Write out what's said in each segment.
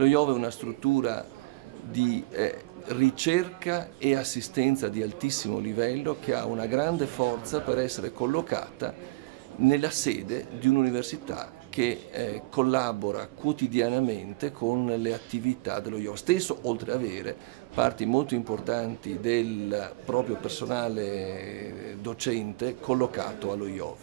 Lo IOV è una struttura di ricerca e assistenza di altissimo livello che ha una grande forza per essere collocata nella sede di un'università che collabora quotidianamente con le attività dello IOV stesso, oltre ad avere parti molto importanti del proprio personale docente collocato allo IOV.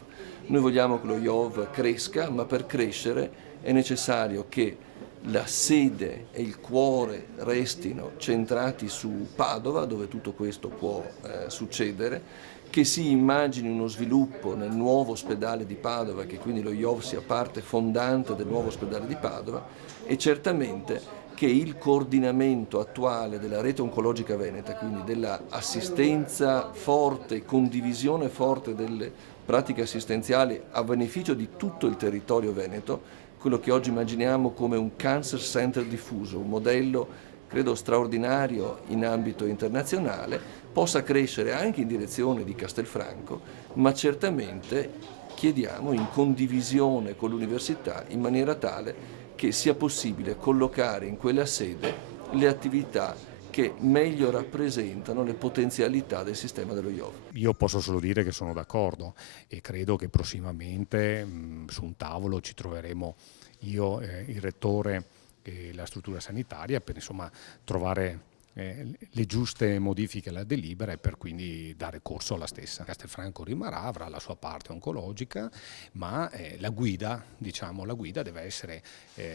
Noi vogliamo che lo IOV cresca, ma per crescere è necessario che la sede e il cuore restino centrati su Padova, dove tutto questo può succedere, che si immagini uno sviluppo nel nuovo ospedale di Padova, che quindi lo IOV sia parte fondante del nuovo ospedale di Padova, e certamente che il coordinamento attuale della rete oncologica veneta, quindi dell'assistenza forte, condivisione forte delle pratiche assistenziali a beneficio di tutto il territorio veneto, quello che oggi immaginiamo come un cancer center diffuso, un modello credo straordinario in ambito internazionale, possa crescere anche in direzione di Castelfranco, ma certamente chiediamo in condivisione con l'università in maniera tale che sia possibile collocare in quella sede le attività che meglio rappresentano le potenzialità del sistema dello IOV. Io posso solo dire che sono d'accordo e credo che prossimamente su un tavolo ci troveremo io, il rettore e la struttura sanitaria per insomma trovare le giuste modifiche alla delibera e per quindi dare corso alla stessa. Castelfranco rimarrà, avrà la sua parte oncologica, ma la guida, diciamo, la guida deve essere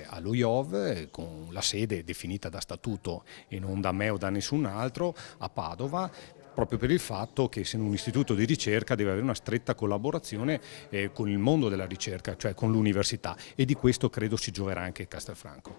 allo IOV con la sede definita da statuto e non da me o da nessun altro a Padova, proprio per il fatto che essendo un istituto di ricerca deve avere una stretta collaborazione con il mondo della ricerca, cioè con l'università, e di questo credo si gioverà anche Castelfranco.